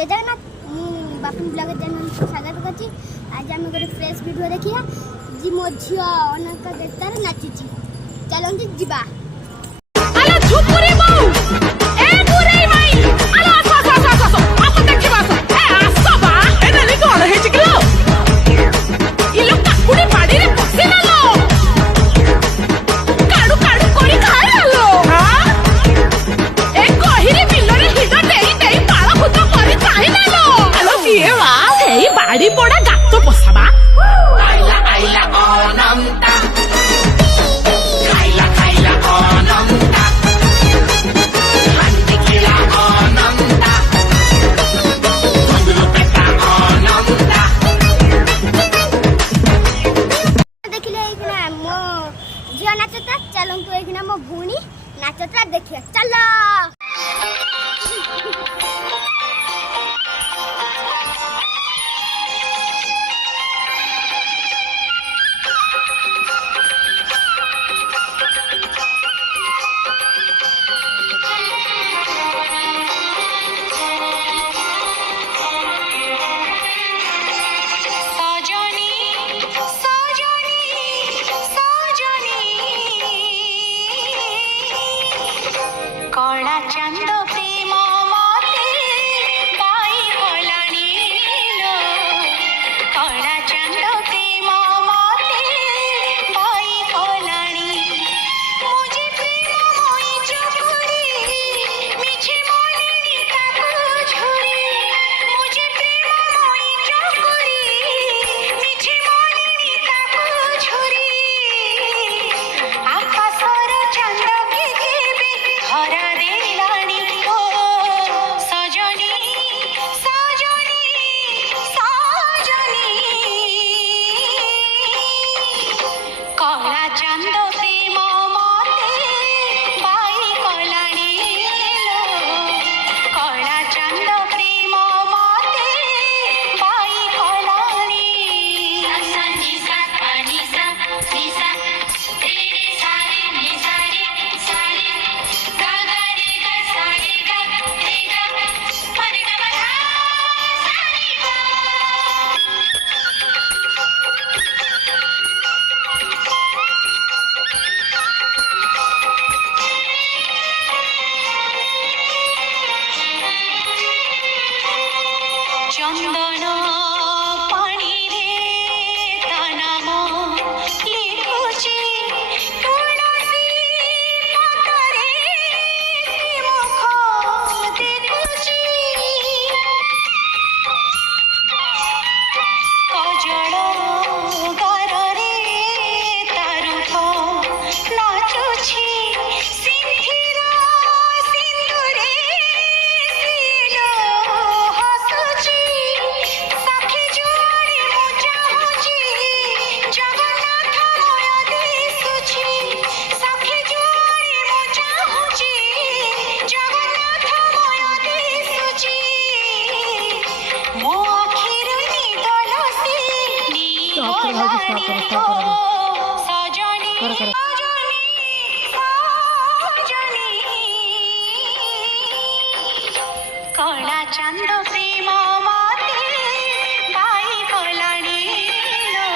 जय Jagannath बापन blog channel स्वागत करछि। आज आम गोटे फ्रेश वीडियो देखिया जी मो झियो अनेक गीतार नाचुची चलंती जिबा। अरे झुपुरी माऊ ए पुरे माई अरे आसो देखिबा ए आसो बा ए नली कोन हे चिकलो इ लोग काकुडी पाड़ी रे पसे नालो काडू काडू कोरी खायलो हां ए कोहिरे बिल्लोरे हिडो देई पाळा भूत करी खाई नालो अलो किए वा हेई बाड़ी पडा गातो पसाबा आइला आइला अनंता खाइला खाइला अनंता हंडी खिला अनंता मंगलो पेटा अनंता देखिले एकना मो झियो नाचता चलंतु एकना मो भूणी नाचता देखिया चलो। कला चंद प्रेम मते बाई भलानी लो कला चंद प्रेम मते बाई भलानी मुझे प्रेम मोई चुपुरी मिछे मोनी ताको झुरी मुझे प्रेम मोई चुपुरी मिछे मोनी ताको झुरी आकाशर चंद के केबे हरा देलानी ओ सजनी सजनी सजनी कला चंद प्रेम मते बाई कलानी लो कला चंद प्रेम मते बाई कलानी सा नि सा पा नि सा रे रे सा रे नि सा रे सा रे गा गा रे गा सा रे गा रे गा प रे गा मा धा सा रे गा चंदन पानी रे ता नाम लिखुची तुलसी पतरे से मुख देखुची कजल गारे ता रूप नाचुची सिंधिर सिंदूरे सिलो हसुची सखी जोड़ी मु चाहुची जगन्नाथ मय दिसुची सखी जोड़ी मु चाहुची जगन्नाथ मय दिसुची मो आखिर निदलसी निगलानी ओ सजनी सजनी कला चंद प्रेम मते बाई कलानी लो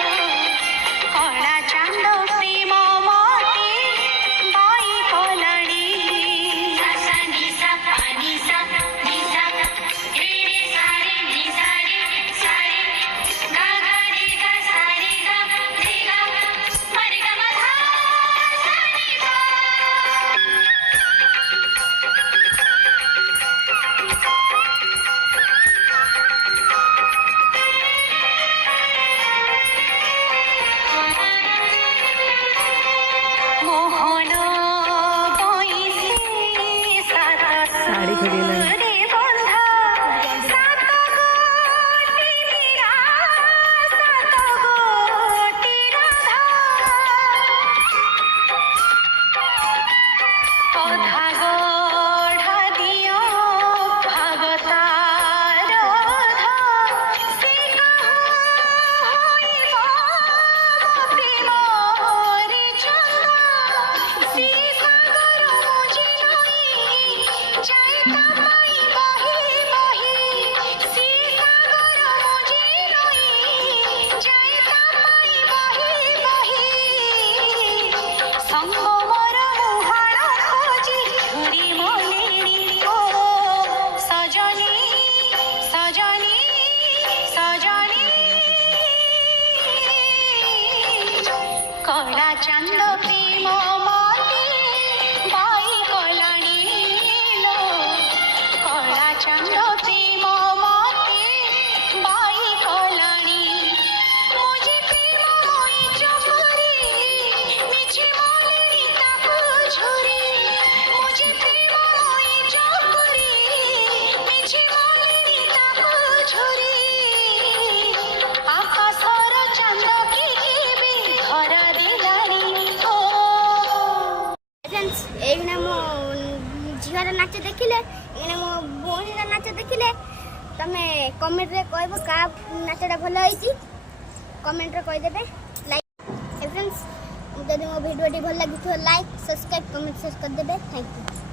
कला चंद प्रेम मते बाई कलानी सा नि सा पा नि सा रे रे सा रे नि सा रे सा रे गा गा रे गा सा रे गा रे गा प रे गा मा धा सा रे गा ଚାନ୍ଦ ପ୍ରେମ ମତେ ବାଇ କଲାଣି ମୁଁ ଯେ ପ୍ରେମମୟୀ ଚୋରି ମିଛି ମନେଣି ତାକୁ ଝୁରି ମୁଁ ଯେ ପ୍ରେମମୟୀ ଚୋରି ମିଛି ମନେଣି ତାକୁ ଝୁରି ଆକାଶର ଚାନ୍ଦ କି କେବେ ଧରା ଦେଲାଣି ଓ फ्रेंड्स एइना मो झियर नाच देखिले एइना मो भौणीर नाच देखिले तमे कमेंट रे कहबो का नाचटा भलो होईची कमेंट रे कहि देबे लाइक फ्रेंड्स जदि मो वीडियो भल लागी तो लाइक सब्सक्राइब कमेंट शेयर कर देबे थैंक यू।